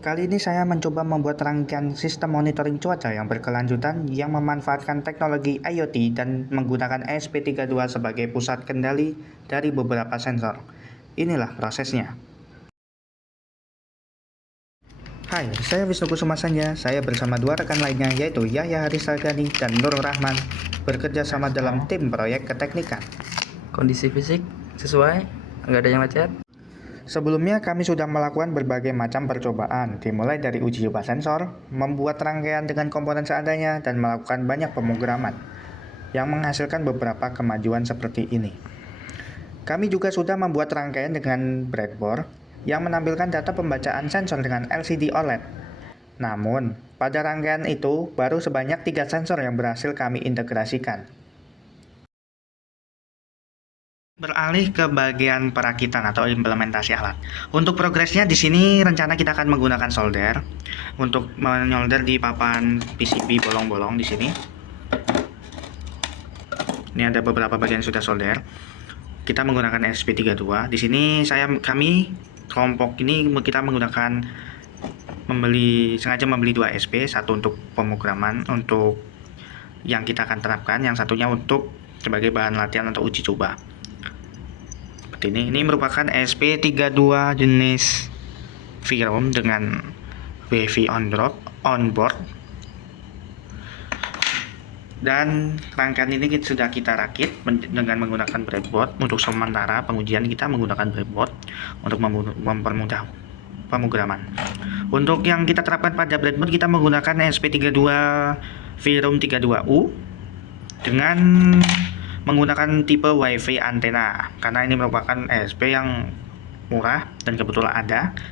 Kali ini saya mencoba membuat rangkaian sistem monitoring cuaca yang berkelanjutan yang memanfaatkan teknologi IoT dan menggunakan ESP32 sebagai pusat kendali dari beberapa sensor. Inilah prosesnya. Hai, saya Wisnu Kusuma Sanja. Saya bersama dua rekan lainnya yaitu Yahya Harisagani dan Nur Rahman bekerja sama dalam tim proyek keteknikan. Kondisi fisik sesuai, nggak ada yang lecet. Sebelumnya kami sudah melakukan berbagai macam percobaan, dimulai dari uji coba sensor, membuat rangkaian dengan komponen seadanya, dan melakukan banyak pemrograman yang menghasilkan beberapa kemajuan seperti ini. Kami juga sudah membuat rangkaian dengan breadboard yang menampilkan data pembacaan sensor dengan LCD OLED. Namun, pada rangkaian itu baru sebanyak 3 sensor yang berhasil kami integrasikan. Beralih ke bagian perakitan atau implementasi alat. Untuk progresnya di sini rencana kita akan menggunakan solder untuk menyolder di papan PCB bolong-bolong di sini. Ini ada beberapa bagian sudah solder. Kita menggunakan ESP32. Di sini kami kelompok ini kita menggunakan sengaja membeli 2 ESP, satu untuk pemrograman untuk yang kita akan terapkan, yang satunya untuk sebagai bahan latihan atau uji coba. Ini merupakan ESP32 jenis VROM dengan WiFi on-board, dan rangkaian ini sudah kita rakit dengan menggunakan breadboard. Untuk sementara pengujian kita menggunakan breadboard untuk mempermudah pemrograman. Untuk yang kita terapkan pada breadboard, kita menggunakan ESP32 VROM 32U dengan menggunakan tipe WiFi antena, karena ini merupakan ESP yang murah dan kebetulan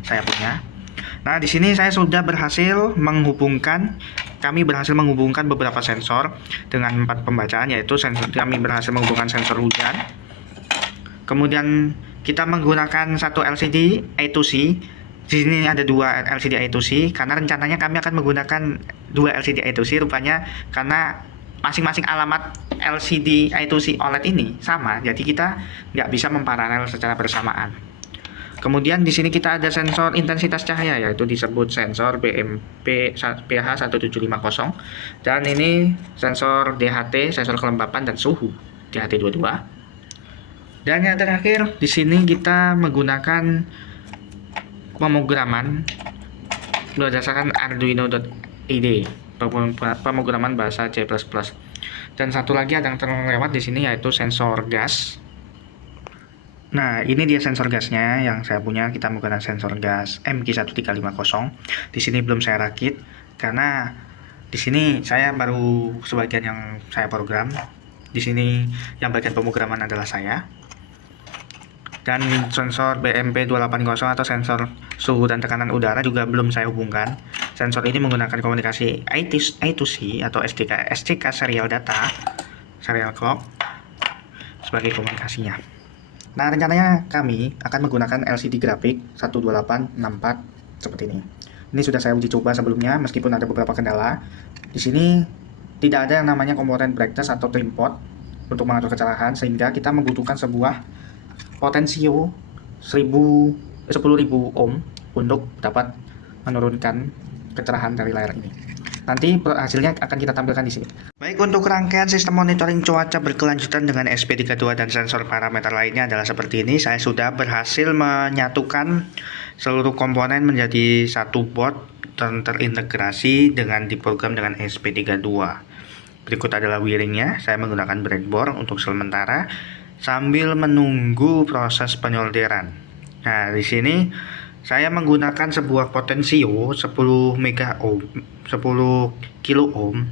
saya punya. Nah, di sini kami berhasil menghubungkan beberapa sensor dengan 4 pembacaan, yaitu kami berhasil menghubungkan sensor hujan. Kemudian kita menggunakan satu LCD I2C. Di sini ada 2 LCD I2C karena rencananya kami akan menggunakan 2 LCD I2C, rupanya karena masing-masing alamat LCD I2C OLED ini sama, jadi kita nggak bisa memparalel secara bersamaan. Kemudian di sini kita ada sensor intensitas cahaya, yaitu disebut sensor BMP PH1750, dan ini sensor DHT, sensor kelembapan dan suhu DHT22. Dan yang terakhir di sini kita menggunakan pemrograman berdasarkan Arduino.ide, pemrograman bahasa C++. Dan satu lagi ada yang terlewat di sini, yaitu sensor gas. Nah, ini dia sensor gasnya yang saya punya. Kita menggunakan sensor gas MG1350. Di sini belum saya rakit karena di sini saya baru sebagian yang saya program. Di sini yang bagian pemrograman adalah saya. Dan sensor BMP280 atau sensor suhu dan tekanan udara juga belum saya hubungkan. Sensor ini menggunakan komunikasi I2C atau SDK serial data, serial clock sebagai komunikasinya. Nah, rencananya kami akan menggunakan LCD grafik 12864 seperti ini. Ini sudah saya uji coba sebelumnya, meskipun ada beberapa kendala. Di sini tidak ada yang namanya komponen brightness atau trim pot untuk mengatur kecerahan, sehingga kita membutuhkan sebuah potensio 10.000 ohm untuk dapat menurunkan kecerahan dari layar ini. Nanti hasilnya akan kita tampilkan di sini. Baik, untuk rangkaian sistem monitoring cuaca berkelanjutan dengan ESP32 dan sensor parameter lainnya adalah seperti ini. Saya sudah berhasil menyatukan seluruh komponen menjadi satu board dan terintegrasi dengan diprogram dengan ESP32. Berikut adalah wiringnya. Saya menggunakan breadboard untuk sementara sambil menunggu proses penyolderan. Nah, di sini saya menggunakan sebuah potensio 10 kilo ohm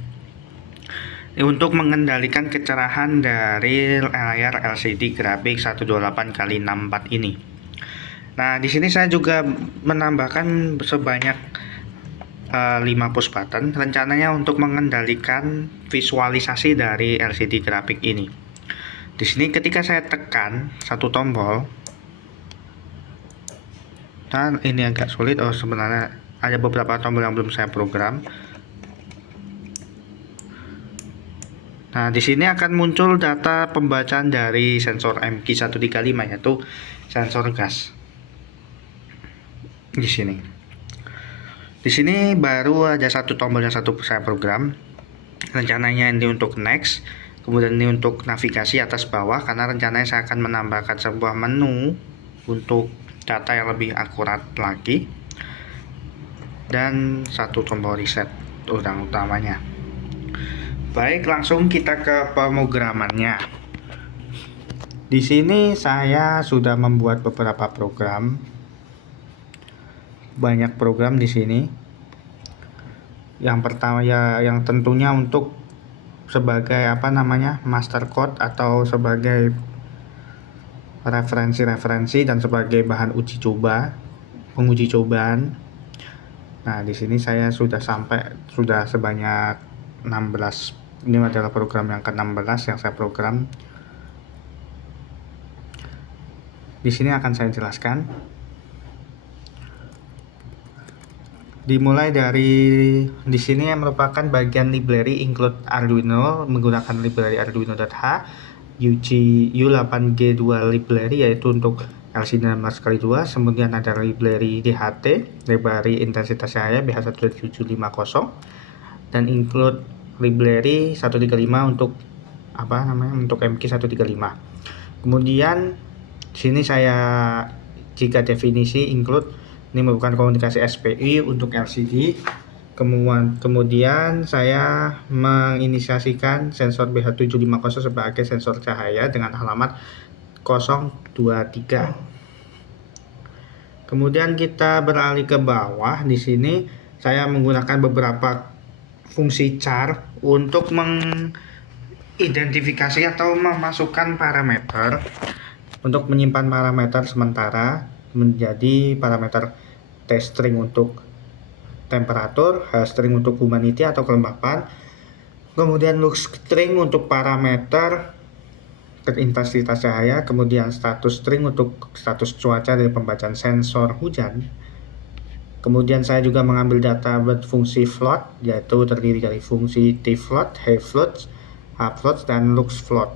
untuk mengendalikan kecerahan dari layar LCD grafik 128x64 ini. Nah, di sini saya juga menambahkan sebanyak 5 push button, rencananya untuk mengendalikan visualisasi dari LCD grafik ini. Di sini ketika saya tekan satu tombol, dan ini agak sulit, sebenarnya ada beberapa tombol yang belum saya program. Nah, di sini akan muncul data pembacaan dari sensor MG135, yaitu sensor gas. Di sini. Di sini baru ada satu tombol yang satu saya program. Rencananya ini untuk next, kemudian ini untuk navigasi atas bawah, karena rencananya saya akan menambahkan sebuah menu untuk data yang lebih akurat lagi, dan satu tombol reset utamanya. Baik, langsung kita ke pemrogramannya. Di sini saya sudah membuat beberapa program, banyak program di sini. Yang pertama ya, yang tentunya untuk sebagai master code atau sebagai referensi dan sebagai bahan uji coba, penguji cobaan. Nah, di sini saya sudah sebanyak 16. Ini adalah program yang ke-16 yang saya program. Di sini akan saya jelaskan. Dimulai dari di sini yang merupakan bagian library include Arduino, menggunakan library Arduino.h, U8G2 library yaitu untuk LCD 16x2, kemudian ada library DHT, library intensitas cahaya BH1750, dan include library 135 untuk untuk MQ135. Kemudian sini saya jika definisi include ini merupakan komunikasi SPI untuk LCD. Kemudian saya menginisiasikan sensor BH750 sebagai sensor cahaya dengan alamat 023. Kemudian kita beralih ke bawah. Di sini saya menggunakan beberapa fungsi char untuk mengidentifikasi atau memasukkan parameter untuk menyimpan parameter sementara menjadi parameter T-string untuk temperatur, H-string untuk humidity atau kelembapan, kemudian look-string untuk parameter intensitas cahaya, kemudian status string untuk status cuaca dari pembacaan sensor hujan. Kemudian saya juga mengambil data berfungsi float, yaitu terdiri dari fungsi T-float, H-float, H-float, dan lux-float.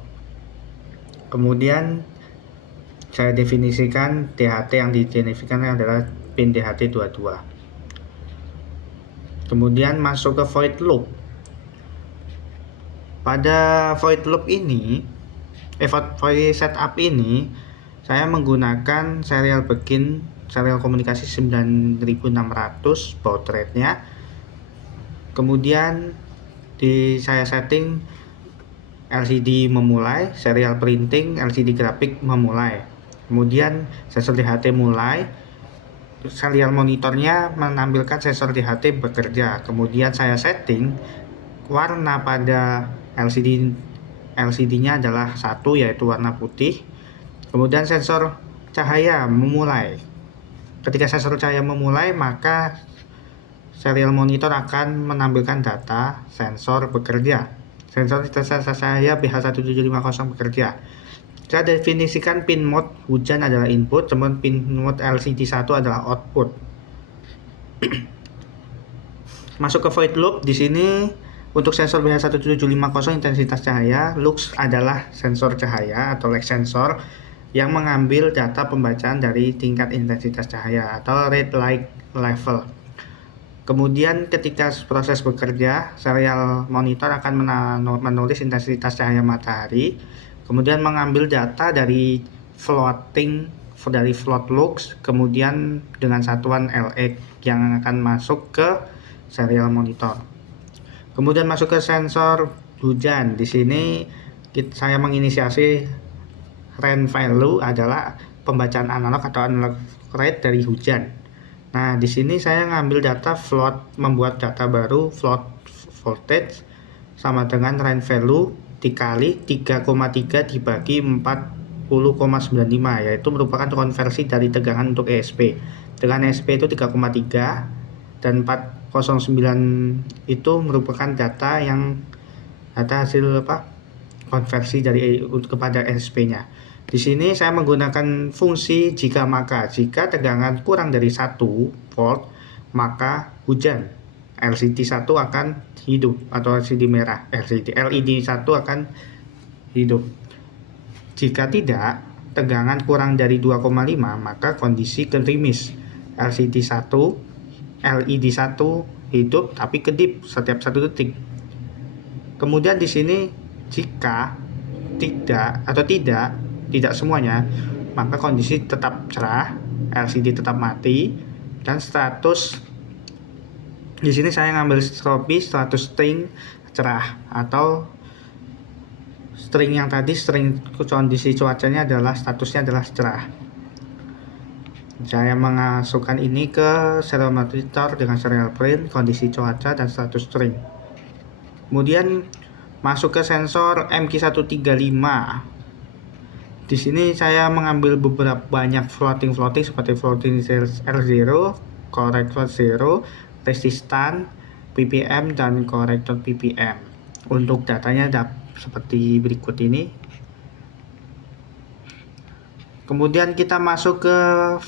Kemudian saya definisikan DHT yang didefinisikan adalah pin DHT22. Kemudian masuk ke void loop. Pada void loop ini, void setup ini, saya menggunakan serial begin, serial komunikasi 9600 baud rate-nya. Kemudian saya setting LCD memulai, serial printing, LCD grafik memulai. Kemudian sensor DHT mulai, serial monitornya menampilkan sensor DHT bekerja. Kemudian saya setting warna pada LCD-nya adalah 1, yaitu warna putih. Kemudian sensor cahaya memulai. Ketika sensor cahaya memulai, maka serial monitor akan menampilkan data sensor bekerja. Sensor cahaya BH1750 bekerja. Saya definisikan pin mode hujan adalah input, kemudian pin mode LCD1 adalah output. Masuk ke void loop. Di sini untuk sensor BH1750 intensitas cahaya, lux adalah sensor cahaya atau lag sensor yang mengambil data pembacaan dari tingkat intensitas cahaya atau red light level. Kemudian ketika proses bekerja, serial monitor akan menulis intensitas cahaya matahari, kemudian mengambil data dari float lux, kemudian dengan satuan LX yang akan masuk ke serial monitor. Kemudian masuk ke sensor hujan. Di sini saya menginisiasi rain value adalah pembacaan analog atau analog rate dari hujan. Nah, di sini saya ngambil data float, membuat data baru float voltage sama dengan rain value dikali 3,3 dibagi 40,95, yaitu merupakan konversi dari tegangan untuk ESP. Tegangan ESP itu 3,3 dan 409 itu merupakan data hasil konversi dari kepada ESP-nya. Di sini saya menggunakan fungsi jika maka. Jika tegangan kurang dari 1 volt, maka hujan. LCD 1 akan hidup atau LCD merah. LED 1 akan hidup. Jika tidak, tegangan kurang dari 2,5, maka kondisi gerimis. LCD 1 LED 1 hidup tapi kedip setiap 1 detik. Kemudian di sini jika tidak semuanya, maka kondisi tetap cerah, LCD tetap mati, dan status di sini saya ngambil copy status string cerah, atau string yang tadi string kondisi cuacanya adalah statusnya adalah cerah. Saya memasukkan ini ke serial monitor dengan serial print, kondisi cuaca, dan status string. Kemudian masuk ke sensor MQ135. Di sini saya mengambil beberapa banyak floating seperti floating R0, corrector 0, resistan, ppm, dan corrector ppm. Untuk datanya seperti berikut ini. Kemudian kita masuk ke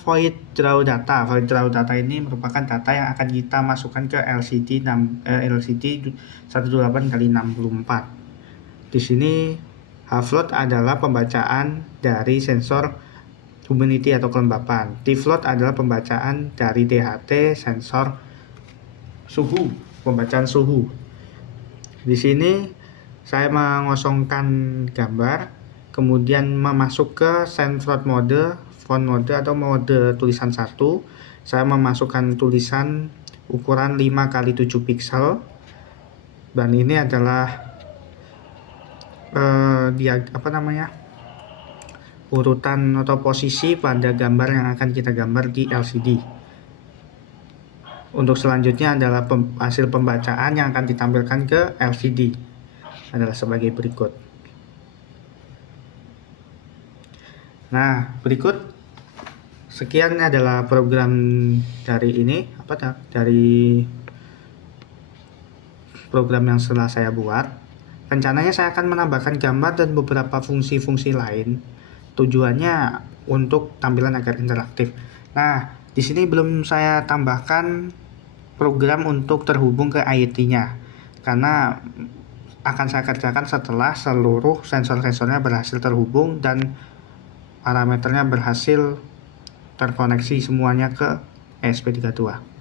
void draw data. Void draw data ini merupakan data yang akan kita masukkan ke LCD 18x64. Di sini Hfloat adalah pembacaan dari sensor humidity atau kelembapan. Tfloat adalah pembacaan dari DHT, sensor suhu, pembacaan suhu. Di sini saya mengosongkan gambar, kemudian memasuk ke sensor mode, font mode atau mode tulisan 1. Saya memasukkan tulisan ukuran 5x7 pixel, dan ini adalah urutan atau posisi pada gambar yang akan kita gambar di LCD. Untuk selanjutnya adalah hasil pembacaan yang akan ditampilkan ke LCD adalah sebagai berikut. Nah, berikut sekian adalah program dari program yang setelah saya buat. Rencananya saya akan menambahkan gambar dan beberapa fungsi-fungsi lain. Tujuannya untuk tampilan agar interaktif. Nah, di sini belum saya tambahkan program untuk terhubung ke IoT-nya, karena akan saya kerjakan setelah seluruh sensor-sensornya berhasil terhubung dan parameternya berhasil terkoneksi semuanya ke ESP32.